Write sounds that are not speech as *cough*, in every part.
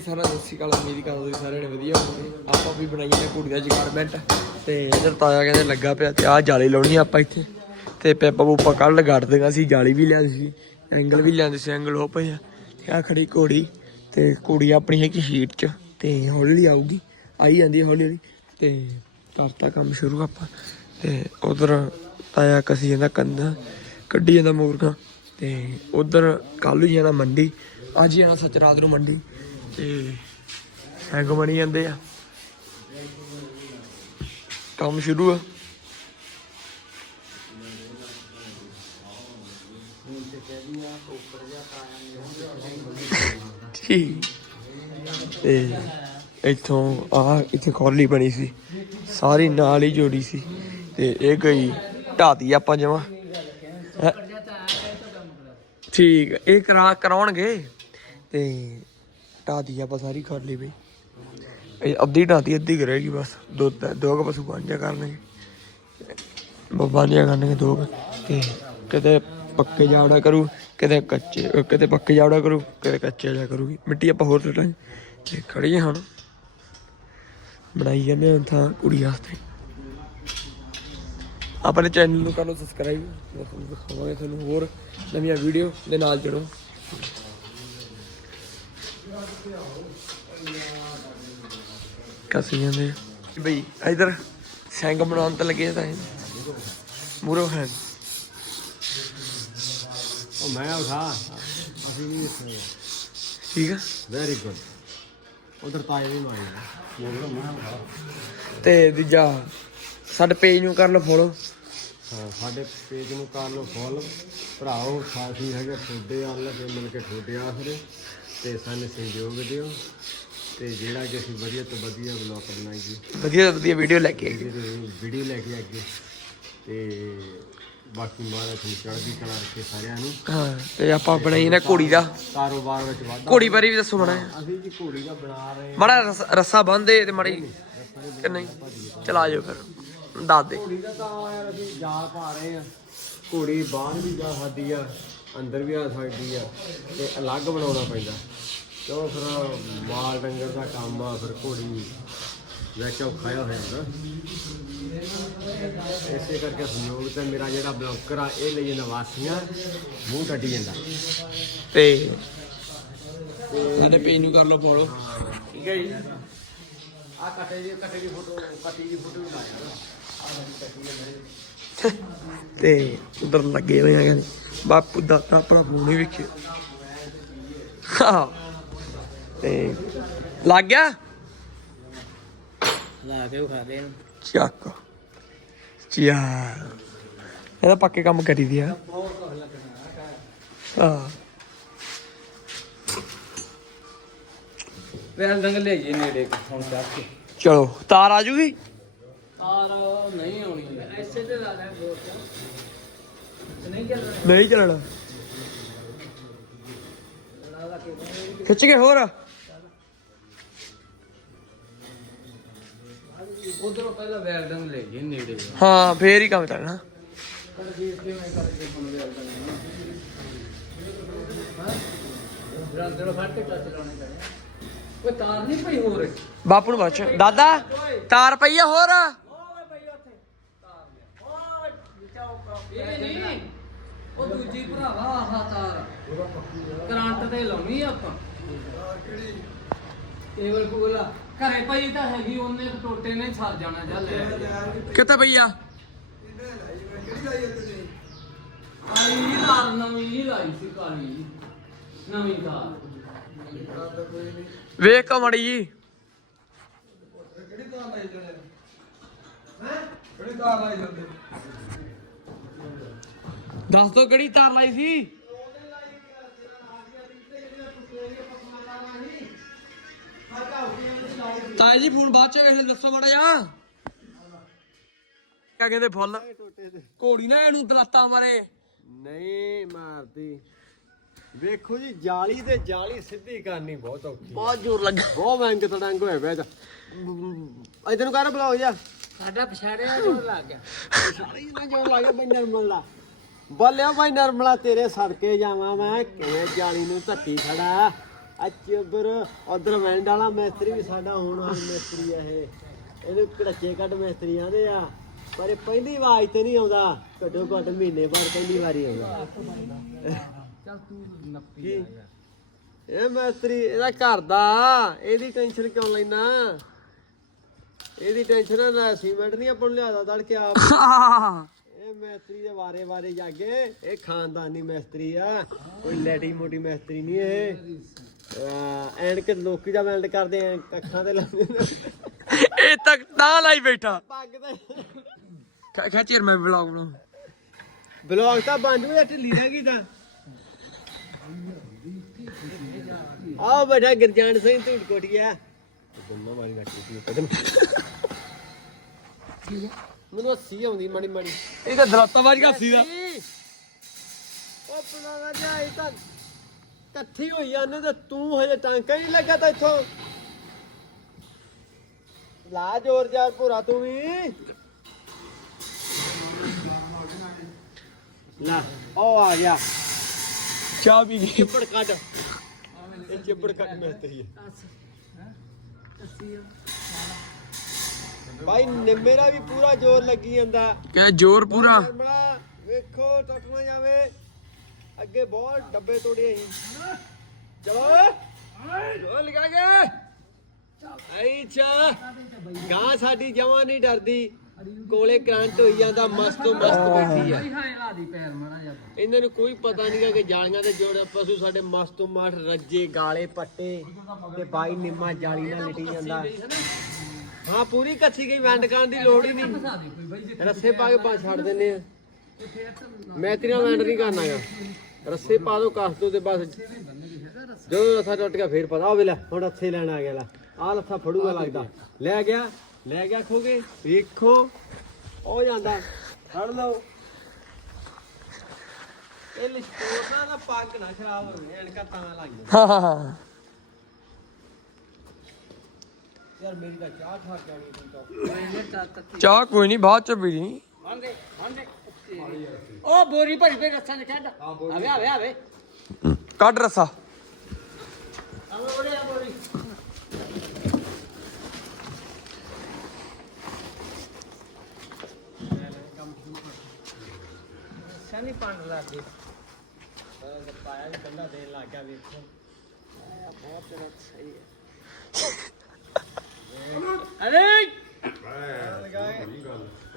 ਸਾਰਾ ਸਤਿ ਸ਼੍ਰੀ ਅਕਾਲ, ਉਮੀਦ ਕਰਦਾ ਤੁਸੀਂ ਸਾਰਿਆਂ ਨੇ ਵਧੀਆ ਹੋਵੋਗੇ। ਆਪਾਂ ਵੀ ਬਣਾਈਏ ਨੇ ਕੁੜੀ ਦਾ ਜਗਾਰਮੈਂਟ ਤੇ ਇਧਰ ਤਾਇਆ ਕਹਿੰਦੇ ਲੱਗਾ ਪਿਆ ਤੇ ਆਹ ਜਾਲੀ ਲਾਉਣੀ ਆਪਾਂ ਇੱਥੇ। ਤੇ ਪੈਪਾ ਪੂਪਾ ਕੱਲ ਗੜ ਦੇਗਾ ਸੀ, ਜਾਲੀ ਵੀ ਲਿਆਂਦੀ ਸੀ ਐਂਗਲ ਵੀ ਲਿਆਂਦੇ ਸੀ ਐਂਗਲ ਹੋ ਪਏ ਆ। ਤੇ ਆ ਖੜੀ ਘੋੜੀ ਤੇ ਕੁੜੀ ਆਪਣੀ ਹੈਗੀ ਸ਼ੀਟ 'ਚ ਤੇ ਹੌਲੀ ਹੌਲੀ ਆਊਗੀ, ਆਈ ਜਾਂਦੀ ਹੌਲੀ ਹੌਲੀ ਤੇ ਕਰਤਾ ਕੰਮ ਸ਼ੁਰੂ ਆਪਾਂ। ਤੇ ਉਧਰ ਤਾਇਆ ਕਸੀ ਜਾਂਦਾ ਕੰਦਾ ਕੱਢੀ ਜਾਂਦਾ ਮੂਰਗਾ। ਤੇ ਉਧਰ ਕੱਲ ਹੀ ਜਾਣਾ ਮੰਡੀ, ਅੱਜ ਜਾਣਾ ਸੱਚ ਰਾਤ ਨੂੰ ਮੰਡੀ। ਤੇ ਹੈਂਗ ਬਣੀ ਜਾਂਦੇ ਆ। ਕੰਮ ਸ਼ੁਰੂ ਆ। ਠੀਕ। ਤੇ ਇੱਥੋਂ ਆ, ਇੱਥੇ ਖੋਲੀ ਬਣੀ ਸੀ। ਸਾਰੀ ਨਾਲ ਹੀ ਜੋੜੀ ਸੀ। ਤੇ ਇਹ ਗਈ ਢਾਤੀ ਆਪਾਂ ਜਮਾ। ਠੀਕ। ਇਹ ਕਰਾ, ਕਰਾਉਣਗੇ। ਤੇ ਢਾਤੀ ਆਪਾਂ ਸਾਰੀ ਕਰ ਲਈ ਬਈ। ਇਹ ਅੱਧੀ ਢਾਤੀ ਅੱਧੀ ਕੁ ਰਹੇਗੀ ਬਸ। ਦੋ ਦੋ ਕੁ ਪਸ਼ੂ ਬਾਂਝਾ ਕਰਨਗੇ। ਬਾਂਝਾ ਕਰਨਗੇ ਦੋ ਕੁ। ਤੇ ਕਿਤੇ ਪੱਕੇ ਜਾਵੜਾ ਕਰੂ, ਕਿਤੇ ਕੱਚੇ ਕਿਤੇ ਪੱਕੇ ਜਾਵੜਾ ਕਰੂ, ਕਿਤੇ ਕੱਚੇ ਜਾ ਕਰੂਗੀ। ਮਿੱਟੀ ਆਪਾਂ ਹੋਰ ਸੁੱਟਾਂਗੇ। ਤੇ ਖੜੀ ਹੁਣ। ਬਣਾਈ ਜਾਂਦੇ ਹਾਂ ਥਾਂ ਕੁੜੀ ਵਾਸਤੇ। ਆਪਣੇ ਚੈਨਲ ਨੂੰ ਕਰ ਲਓ ਸਬਸਕ੍ਰਾਈਬ ਦਿਖਾਵਾਂਗੇ ਤੁਹਾਨੂੰ ਹੋਰ ਨਵੀਆਂ ਵੀਡੀਓ ਦੇ ਨਾਲ ਜੁੜੋ। ਕਸੀ ਜਾਂਦੇ ਆ। ਬਈ ਇਧਰ ਸਿੰਘ ਬਣਾਉਣ ਤੇ ਲੱਗੇ ਤਾਂ ਮੂਰੋ ਹੈ ਉਹ ਮੈਂ ਉਠਾ ਅਸੀਂ ਨਹੀਂ ਇੱਥੇ ਠੀਕ ਆ? ਵੈਰੀ ਗੁੱਡ ਉਧਰ ਤਾਏ ਵੀ ਮਾਰੀ ਮੋਗਰਾ ਮੈਂ ਉਠਾ ਤੇ ਦੂਜਾ ਸਾਡੇ ਪੇਜ ਨੂੰ ਕਰ ਲਓ ਫੋਲੋ। ਹਾਂ ਸਾਡੇ ਪੇਜ ਨੂੰ ਕਰ ਲਓ ਫੋਲੋ। ਭਰਾਓ ਸਾਥੀ ਹੈਗੇ ਤੁਹਾਡੇ ਆਲ ਕੇ ਮਿਲ ਕੇ ਤੁਹਾਡੇ ਆਸਰੇ। ਤੇ ਸਾਨੂੰ ਸਹਿਯੋਗ ਦਿਓ ਤੇ ਜਿਹੜਾ ਕਿ ਅਸੀਂ ਵਧੀਆ ਤੋਂ ਵਧੀਆ ਬਲੌਗ ਬਣਾਈਏ। ਵਧੀਆ ਤੋਂ ਵਧੀਆ ਵੀਡੀਓ ਲੈ ਕੇ ਆਈਏ। ਵੀਡੀਓ ਲੈ ਕੇ ਅੱਗੇ ਤੇ ਬਾਕੀ ਮਹਾਰਾਜ ਤੁਹਾਨੂੰ ਚੜ੍ਹਦੀ ਕਲਾ ਰੱਖੇ ਸਾਰਿਆਂ ਨੂੰ। ਹਾਂ ਤੇ ਆਪਾਂ ਬਣਾਈ ਨਾ ਘੋੜੀ ਦਾ। ਕਾਰੋਬਾਰ ਵਿੱਚ ਵਾਧਾ। ਘੋੜੀ ਬਾਰੇ ਵੀ ਦੱਸੋ ਮਣਾ ਅਸੀਂ ਜੀ ਘੋੜੀ ਦਾ ਬਣਾ ਰਹੇ ਹਾਂ। ਮੜਾ ਰੱਸਾ ਬੰਨਦੇ ਤੇ ਮੜੀ ਕਿ ਨਹੀਂ? ਚਲਾ ਜਾਓ ਫਿਰ ਦੱਸ ਦੇ। ਘੋੜੀ ਦਾ ਤਾਂ ਯਾਰ ਅਸੀਂ ਜਾਲ ਪਾ ਰਹੇ ਆ ਘੋੜੀ ਬਾਹਰ ਵੀ ਜਾ ਸਕਦੀ ਆ। ਅੰਦਰ ਵੀ ਆ ਸਕਦੀ ਆ ਤੇ ਅਲੱਗ ਬਣਾਉਣਾ ਪੈਂਦਾ। ਕਿਉਂ ਫਿਰ ਮਾਲ ਡੰਗਰ ਦਾ ਕੰਮ ਆ ਫਿਰ ਘੋੜੀ ਵਿੱਚ ਔਖਾ ਜਿਹਾ ਹੋ ਜਾਂਦਾ। ਇਸੇ ਕਰਕੇ ਸਹਿਯੋਗ ਤੇ ਮੇਰਾ ਜਿਹੜਾ ਬਲੌਕਰ ਆ ਇਹ ਲਈ ਨਵਾਸੀਆਂ ਮੂੰਹ ਟੱਟੀ ਜਾਂਦਾ। ਤੇ ਸਾਡੇ ਪੇਜ ਨੂੰ ਕਰ ਲਓ ਫੋਲੋ। ਠੀਕ ਹੈ ਜੀ। ਆ ਕੱਟੇ ਦੀ ਕੱਟੇ ਦੀ ਫੋਟੋ ਕੱਟੀ ਦੀ ਫੋਟੋ ਵੀ ਤੇ ਉਧਰ ਲੱਗੇ ਹੋਏ ਆ ਕਹਿੰਦੇ ਬਾਪੂ ਦਾ ਤਾਂ ਆਪਣਾ ਫੋਨ ਹੀ। ਵੇਖਿਓ ਹਾਂ ਤੇ ਲੱਗ ਗਿਆ? ਲਾ ਕੇ ਖਾ ਦੇ ਚੱਕ। ਚਿਆ। ਇਹਦਾ ਪੱਕੇ ਕੰਮ ਕਰੀ ਦਿਆ ਹਾਂ। ਵੇ ਅੰਦੰਗ ਲੈ ਜੇ ਨੇੜੇ ਹੁਣ ਚੱਕ ਕੇ। ਚਲੋ ਤਾਰ ਆ ਜੂਗੀ? ਨਹੀਂ ਆਉਣੀ ਐਸੇ ਤੇ ਲਾ ਲੈ ਦੋ ਨਹੀਂ ਚੱਲ ਨਹੀਂ ਚੱਲਣਾ। ਖਿੱਚ ਕੇ ਹੋਰ। ਉਧਰੋਂ ਪਹਿਲਾਂ ਵੈਲਡੰਗ ਲੈ ਜੇ ਨੇੜੇ। ਹਾਂ ਫੇਰ ਹੀ ਕੰਮ ਚੱਲਣਾ। ਕੋਈ ਤਾਰ ਨਹੀਂ ਪਈ ਹੋਰ? ਬਾਪੂ ਨੂੰ ਪੁੱਛ। ਦਾਦਾ ਤਾਰ ਪਈ ਆ ਹੋਰ। ਇਹ ਨਹੀਂ। ਉਹ ਦੂਜੀ ਭਰਾਵਾ ਆਹ ਤਾਰ ਕਰੰਟ ਤੇ ਲਾਉਣੀ ਆ ਆਪਾਂ। ਕੇਬਲ ਕੋਲਾ ਘਰੇ ਪਈ ਤਾਂ ਹੈਗੀ ਉਹਨੇ ਕੁ ਟੋਟੇ ਨੇ ਛੱਡ ਜਾਣਾ ਜਾ ਲੈ ਕਿੱਥੇ? ਪਈ ਆ? ਆਈ ਤਾਰ ਨਵੀਂ ਹੀ ਲਾਈ ਸੀ ਕਾਲੀ। ਨਵੀਂ ਤਾਰ ਵੇਖ ਕਮੜੀ ਜੀ। ਦੱਸ ਦੋ ਕਿਹੜੀ ਤਾਰ ਲਾਈ ਸੀ? ਤਾਏ ਜੀ ਫੋਨ ਬਾਅਦ ਚ ਵੇਖ ਦੱਸੋ ਮਾੜਾ ਜਾ ਕਿਆ ਕਹਿੰਦੇ ਫੁੱਲ? ਘੋੜੀ ਨਾ ਇਹਨੂੰ ਦਲਾਤਾ ਮਾਰੇ। ਨਹੀਂ ਮਾਰਦੀ। ਵੇਖੋ ਜੀ ਜਾਲੀ ਤੇ ਜਾਲੀ ਸਿੱਧੀ ਕਰਨੀ ਬਹੁਤ ਔਖੀ ਬਹੁਤ ਜ਼ੋਰ ਲੱਗਾ। ਬਹੁਤ ਬੈਂਕ ਤੜੰਗ ਹੋਇਆ ਪਿਆ ਇਧਰ ਨੂੰ ਕਰ ਬੁਲਾਓ ਜਾ। ਸਾਡਾ ਪਛਾੜਿਆ ਜੋਰ ਲੱਗ ਗਿਆ। ਸਾਰੀ ਨਾ ਜੋ ਲਾਇਆ ਬਈ ਨਰਮਲਾ ਬੱਲਿਆ ਬਾਈ ਨਰਮਲਾ ਤੇਰੇ ਸਦਕੇ ਜਾਵਾਂ ਮੈਂ। ਕਿਵੇਂ ਜਾਲੀ ਨੂੰ ਧੱਕੀ ਖੜਾ? ਅੱਚਬਰ ਉਧਰ ਵੈਂਡ ਵਾਲਾ ਮਿਸਤਰੀ ਵੀ ਸਾਡਾ ਹੋਣ ਮਿਸਤਰੀ ਆ ਇਹ। ਇਹਨੂੰ ਕੜੱਚੇ ਕੱਢ ਮਿਸਤਰੀ ਆਂਦੇ ਆ। ਪਰ ਇਹ ਪਹਿਲੀ ਆਵਾਜ਼ ਤੇ ਨਹੀਂ ਆਉਂਦਾ। ਘੱਟੋ ਘੱਟ ਮਹੀਨੇ ਬਾਅਦ ਪਹਿਲੀ ਵਾਰੀ ਆਉਂਦਾ। ਚੱਲ ਤੂੰ ਨੱਪੀ ਕੀ? ਇਹ ਮਿਸਤਰੀ ਇਹਦਾ ਘਰ ਦਾ। ਇਹਦੀ ਟੈਨਸ਼ਨ ਕਿਉਂ ਲੈਣਾ ਇਹਦੀ ਟੈਨਸ਼ਨ ਨਾ ਸੀਮੈਂਟ ਨਹੀਂ ਆਪਾਂ ਨੂੰ ਲਿਆਦਾ ਦੜ ਕੇ ਆਪ। *laughs* ਇਹ ਮਿਸਤਰੀ ਦੇ ਵਾਰੇ ਵਾਰੇ ਜਾਗੇ। ਇਹ ਖਾਨਦਾਨੀ ਮਿਸਤਰੀ ਆ। ਕੋਈ ਲੈਟੀ ਮੋਟੀ ਮਿਸਤਰੀ ਨਹੀਂ ਇਹ। ਐਨਕ ਲੋਕੀ ਦਾ ਮੈਲਟ ਕਰਦੇ ਆ ਅੱਖਾਂ ਤੇ ਲਾਉਂਦੇ ਇਹ ਤੱਕ ਤਾਂ ਲਾਈ ਬੈਠਾ। ਪੱਗ ਤੇ। ਖਾ ਖਾ ਚਿਰ ਮੈਂ ਵਲੌਗ ਨੂੰ ਬਲੌਗ ਤਾਂ ਬਣ ਜੂ ਢਿੱਲੀ ਰਹਿ ਗਈ ਤਾਂ। ਆ ਬੈਠਾ ਗਿਰਜਾਨ ਸਿੰਘ ਢੀਡ ਕੋਟੀਆ ਦੁੰਮਾ ਮਾਰੀ ਰੱਖੀ ਸੀ ਕਦਮ ਮੈਨੂੰ ਹੱਸੀ ਆਉਂਦੀ ਮਾੜੀ ਮਾੜੀ। ਇਹ ਤਾਂ ਦਰਾਤਾ ਵਾਜ ਘਾਸੀ ਦਾ। ਉਹ ਪਲਾਵਾ ਜਾ ਇਹ ਤਾਂ ਇਕੱਠੀ ਹੋਈ ਜਾਂਦੇ ਤੇ ਤੂੰ ਹਜੇ ਟਾਂਕਾ ਹੀ ਨਹੀਂ ਲੱਗਾ ਤਾਂ ਇੱਥੋਂ। ਲਾ ਜੋਰ ਜਾਰ ਭੂਰਾ ਤੂੰ ਵੀ। ਲਾ ਉਹ ਆ ਗਿਆ। ਚਾਹ ਪੀ ਗਈ ਚਿੱਪੜ ਕੱਢ। ਇਹ ਚਿੱਪੜ ਕੱਢ ਮਿਸਤਰੀ ਹੈ ਭਾਈ ਨਿੰਮੇ ਵੀ ਪੂਰਾ ਜ਼ੋਰ ਲੱਗੀ ਜਾਂਦਾ। ਕਿਆ ਜ਼ੋਰ ਪੂਰਾ? ਨਿਰਮਲਾ, ਵੇਖੋ ਟੁੱਟ ਨਾ ਜਾਵੇ। ਅੱਗੇ ਬਹੁਤ ਡੱਬੇ ਤੋੜੇ ਅਸੀਂ ਚਲੋ। ਜੋ ਲਗਾ ਗਏ ਅੱਛਾ ਗਾਂ ਸਾਡੀ ਜਮਾਂ ਨਹੀਂ ਡਰਦੀ। ਕੋਲੇ ਕਰੰਟ ਹੋਈ ਜਾਂਦਾ ਮਸਤ ਤੋਂ ਮਸਤ ਬੈਠੀ ਆ। ਹਾਏ ਲਾ ਦੀ ਪੈਰ ਮੜਾ ਜਾ ਇਹਨਾਂ ਨੂੰ ਕੋਈ ਪਤਾ ਨਹੀਂਗਾ ਕਿ ਜਾਲੀਆਂ ਤੇ ਜੋੜੇ ਪਸ਼ੂ ਸਾਡੇ ਮਸਤੋਂ ਮਸਤ ਰੱਜੇ ਗਾਲੇ ਪੱਟੇ ਤੇ ਬਾਈ ਨਿੰਮਾ ਜਾਲੀ ਨਾਲ ਲਿਟੀ ਜਾਂਦਾ। ਹਾਂ ਪੂਰੀ ਕੱਥੀ ਗਈ ਵੰਡ ਕਰਨ ਦੀ ਲੋੜ ਹੀ ਨਹੀਂ। ਰੱਸੇ ਪਾ ਕੇ ਪਾ ਛੱਡ ਦਿੰਨੇ ਆ। ਮੈਂ ਤੇਰਾ ਵੰਡ ਨਹੀਂ ਕਰਨਾਗਾ। ਰੱਸੇ ਪਾ ਦੋ ਕੱਸ ਦੋ ਤੇ ਬਸ ਜਦੋਂ ਰੱਸਾ ਟੁੱਟ ਗਿਆ ਫੇਰ ਪਤਾ। ਆ ਵੇਲਾ ਹੁਣ ਰੱਸੇ ਲੈਣ ਆ ਗਿਆ ਲਾ। ਆ ਲੱਥਾ ਫੜੂਗਾ ਲੱਗਦਾ। ਲੈ ਗਿਆ ਲੈ ਗਿਆ ਖੋਗੇ। ਵੇਖੋ ਉਹ ਜਾਂਦਾ। ਫੜ ਲਓ। ਇਹ ਲਿਸ਼ਕੋਟਾ ਦਾ ਪੱਗ ਨਾ ਖਰਾਬ ਹੋਵੇ ਐਨਕਾ ਤਾਂ ਲੱਗ ਜਾਂਦਾ ਹਾਂ ਹਾਂ ਹਾਂ ਯਾਰ ਮੇਰੀ ਤਾਂ ਚਾਹ ਤਾਂ। ਕੋਈ ਨਹੀਂ ਬਾਅਦ ਚ ਪੀ ਲਈ ਉਹ ਬੋਰੀ ਭਰੀ ਪਈ ਰੱਸਾਂ ਨੇ ਕੱਢ ਆਵੇ ਆਵੇ ਆਵੇ। ਕੱਢ ਰਸਾ। ਆਵੇ ਬੜੇ ਆ ਬੋਰੀ। ਸਾਨੀ ਪੰਡ ਲਾ ਦੇ ਪਾਇਆ ਵੀ ਕੰਡਾ ਦੇਣ ਲੱਗ ਗਿਆ ਵੇਖੋ। ਅਰੇ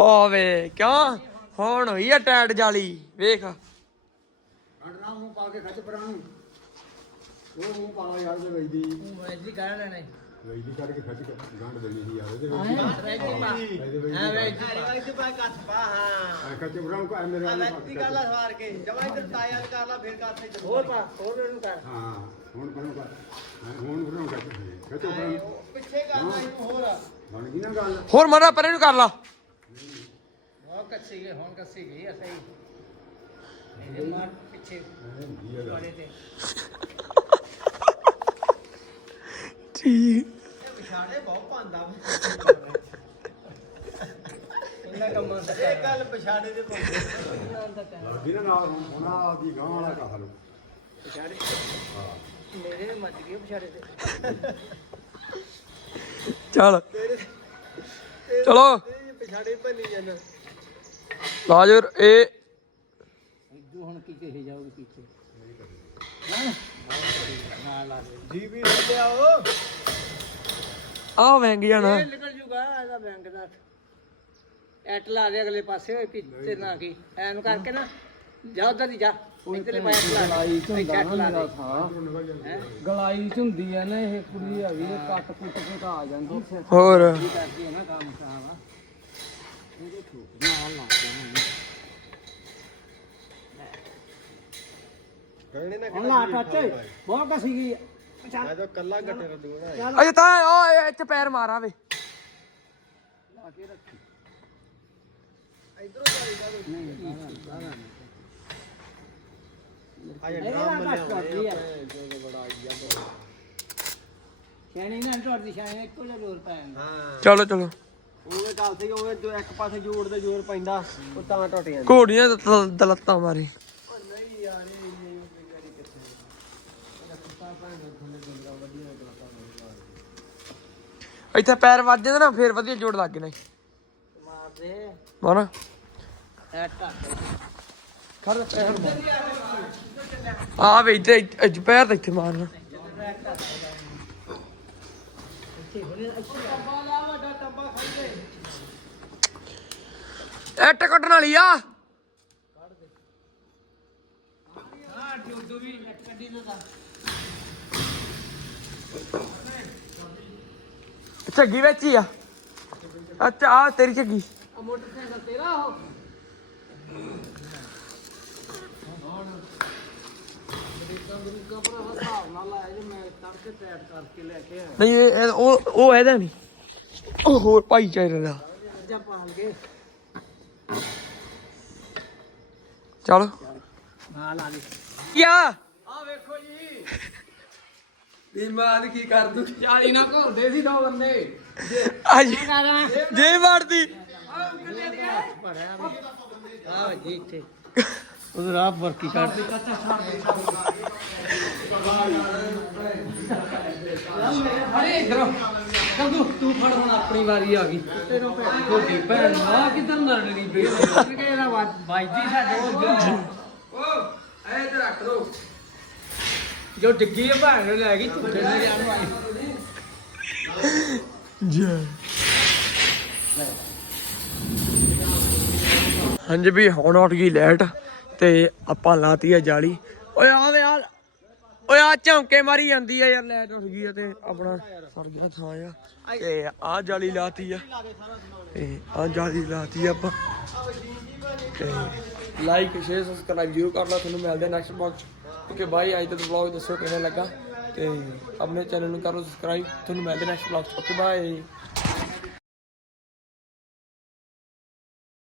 ਓਵੇ ਕਿਉਂ? ਹੁਣ ਹੋਈ ਆ ਟੈਟ ਜਾਲੀ ਵੇਖ। ਅੜਨਾ ਮੂੰਹ ਪਾ ਕੇ ਖੱਚ ਪਰਾਂ ਨੂੰ। ਉਹ ਮੂੰਹ ਪਾ ਯਾਰ ਜੇ ਵਈਦੀ ਤੂੰ ਐਜੀ ਕਰ ਲੈਣਾ ਵਈਦੀ ਕਰਕੇ ਖੱਚ ਕੇ ਗੰਢ ਦੇਣੀ ਸੀ ਯਾਰ ਇਹਦੇ ਐਜੀ ਪਾ ਐਵੇਂ ਐਜੀ ਪਾ ਵਿੱਚ ਪਾ ਕੱਥ ਪਾ ਹਾਂ। ਖੱਚੇ ਬਰਾਂ ਕੋ ਮੇਰੇ ਆ ਲੈਤੀ ਗੱਲ ਸਵਾਰ ਕੇ। ਜਮਾ ਇੱਧਰ ਤਾਇਆ ਨੂੰ ਕਰ ਲਾ ਫਿਰ ਕਾਥੇ ਚੱਲ ਹੋਰ ਪਾ। ਹੋਰ ਇਹਨੂੰ ਕਰ। ਹਾਂ ਹੁਣ ਬਰਾਂ ਕੋ ਹੁਣ ਬਰਾਂ ਕੋ ਖੱਚੇ ਬਰਾਂ ਪਿੱਛੇ ਕਰਨਾ ਇਹਨੂੰ ਹੋਰ। ਬਣ ਗਈ ਨਾ ਗੱਲ। ਹੋਰ ਮਰਾ ਪਰੇ ਨੂੰ ਕਰ ਲਾ। ਕੱਸੀ ਗਈ ਹੁਣ ਕੱਸੀ ਗਈ ਅਸਈ ਇਹਦੇ ਮਾਰ ਪਿੱਛੇ। ਬੜੇ ਤੇ। ਠੀਕ। ਇਹ ਪਿਛਾੜੇ ਬਹੁਤ ਪਾਉਂਦਾ ਇਹਨਾਂ ਕੰਮਾਂ ਦਾ ਇਹ ਗੱਲ ਪਿਛਾੜੇ ਦੇ ਪਾਉਂਦੇ। ਲੱਗੀ ਨਾ ਨਾਲ ਹੁਣ ਉਹਨਾਂ ਦੀ ਗਾਂ ਵਾਲਾ ਕਹਾ ਲੋ ਪਛਾੜੇ ਮੇਰੇ ਮੱਚ ਗਏ ਪਛਾੜੇ ਤੇ ਚੱਲ। ਚਲੋ। ਪਿਛਾੜੇ ਭੰਨੀ ਜਾਂਦਾ ਲਾਜਰ ਇਹ ਇਦੋਂ ਹੁਣ ਕੀ ਕਹੀ ਜਾਊਗੀ ਪਿੱਛੇ? ਜੀ ਵੀ ਲਿਆਓ ਆ ਵੈਂਗ ਜਾਣਾ। ਇਹ ਨਿਕਲ ਜੂਗਾ ਇਹਦਾ ਬੈਂਕ ਦਾ। ਐਟ ਲਾ ਦੇ ਅਗਲੇ ਪਾਸੇ ਹੋਏ ਪਿੱਛੇ ਨਾ ਕੀ। ਐਨ ਕਰਕੇ ਨਾ। ਜਾ ਉਧਰ ਦੀ ਜਾ। ਇਧਰਲੇ ਪਾਸੇ ਲਾ ਦੇ ਇੱਥੇ ਐਟ ਲਾ ਦੇ। ਹੈਂ? ਗਲਾਈ ਚ ਹੁੰਦੀ ਐ ਨਾ ਇਹ ਕੁੜੀ ਹੈਗੀ ਇਹ ਕੱਟ ਕੁੱਟ ਕੇ ਤਾਂ ਆ ਜਾਂਦੀ ਫਿਰ। ਹੋਰ। ਕਰਦੀ ਹੈ ਨਾ ਕੰਮ ਸਾਰਾ ਇਹਦੇ ਠੋਕ ਨਾਲ ਲਾ ਕਹਿਣੇ ਨਾ। ਹੁਣ ਲਾ ਟੱਚ ਬਹੁਤ ਕਸੀ ਗਈ ਹੈ। ਮੈਂ ਤਾਂ ਕੱਲਾ ਗੱਟੇ ਰੱਦੂਗਾ ਅਜੇ ਤਾਂ ਇਹ ਇੱਥੇ ਪੈਰ ਮਾਰਾ ਵੇ। ਆਏ ਇਹ ਡਰਮ ਨਾ ਕੱਟ ਕਰਦੀ ਹੈ ਲਿਆਉਂਦੇ ਚਲੋ ਚਲੋ। ਉਹਦੇ ਗੱਲ ਸੀ ਉਹ ਇੱਕ ਪਾਸੇ ਜੋੜ ਦੇ ਜ਼ੋਰ ਪੈਂਦਾ ਉਹ ਤਾਂ ਘੋੜੀਆਂ ਦਲੱਤਾਂ ਮਾਰੀ। ਇੱਥੇ ਪੈਰ ਵੱਜ ਜਾਂਦਾ ਨਾ ਫੇਰ ਵਧੀਆ ਜੋੜ ਲੱਗ ਜਾਣਾ ਮਾਰ ਦੇ ਖੜ ਪੈਰ ਮਾਰ। ਆ ਵੇ, ਇੱਥੇ ਇੱਥੇ ਪੈਰ ਤੇ ਇੱਥੇ ਮਾਰਨਾ। ਐਟ ਕੱਟਣ ਵਾਲੀ ਆ। ਝੱਗੀ ਵਿੱਚ ਹੀ ਆ। ਅੱਛਾ, ਆ ਤੇਰੀ ਝੱਗੀ। ਮੋਟਰਸਾਈਕਲ ਤੇਰਾ ਉਹ ਨਹੀਂ ਇਹ ਇਹ- ਉਹ ਉਹ ਇਹਦਾ ਨਹੀਂ। ਉਹ ਹੋਰ ਭਾਈਚਾਰੇ ਦਾ। ਜਾਂ ਪਾਲ ਕੇ ਚਲ। ਯਾ ਆ ਵੇਖੋ ਜੀ ਇਮਾਨ ਕੀ ਕਰ ਦੂ 40 ਨਾ ਘੋਂਦੇ ਸੀ ਦੋ ਬੰਦੇ। ਅੱਜ ਜੇ ਮਾਰਦੀ ਆ? ਜੀ ਇੱਥੇ। ਉਧਰ ਆਪ ਵਰਕੀ ਕਰਦੀ ਅਰੇ ਇਧਰੋਂ ਕੰਗੂ ਤੂੰ ਫੜ ਹੁਣ ਆਪਣੀ ਵਾਰੀ ਆ ਗਈ। ਤੇਰੋਂ ਭੈਣ ਆ ਕਿੱਧਰ ਲੜਨੀ ਕਿ ਇਹਦਾ ਬਾਈਜੀ ਸਾਡੇ ਉਹ ਓ ਐ ਤੇ ਰੱਖ ਦੋ ਜੋ। ਡਿੱਗੀ ਆ ਭੈਣ ਨੂੰ ਲੈ ਗਈ। ਝੂਠੇ ਨੇ ਜਾਣ ਵਾਲੀ। ਜੈ। ਹਾਂਜੀ ਵੀ ਹੁਣ ਉੱਠ ਗਈ ਲਾਈਟ ਤੇ ਆਪਾਂ ਲਾਤੀ ਆ ਜਾਲੀ। ਓਏ ਆ ਵੇ ਆ। ਓਏ ਆ ਝੌਂਕੇ ਮਾਰੀ ਜਾਂਦੀ ਆ ਯਾਰ ਲਾਈਟ ਉੱਠ ਗਈ ਆ ਤੇ ਆਪਣਾ ਸਰ ਗਿਆ ਥਾਂ ਆ। ਤੇ ਆ ਜਾਲੀ ਲਾਤੀ ਆ। ਤੇ ਆ ਜਾਲੀ ਲਾਤੀ ਆਪਾਂ। ਤੇ ਲਾਈਕ ਸ਼ੇਅਰ ਸਬਸਕ੍ਰਾਈਬ ਜਰੂਰ ਕਰ ਲਓ ਤੁਹਾਨੂੰ ਮਿਲਦੇ ਨੈਕਸਟ ਬਲੌਗ ਓਕੇ ਬਾਈ ਅੱਜ ਦਾ ਵਲੌਗ ਦੱਸੋ ਕਿਵੇਂ ਲੱਗਾ। ਤੇ ਆਪਣੇ ਚੈਨਲ ਨੂੰ ਕਰੋ ਸਬਸਕ੍ਰਾਈਬ ਤੁਹਾਨੂੰ ਮਿਲਦੇ ਨੈਕਸਟ ਬਲੌਗ ਓਕੇ ਬਾਏ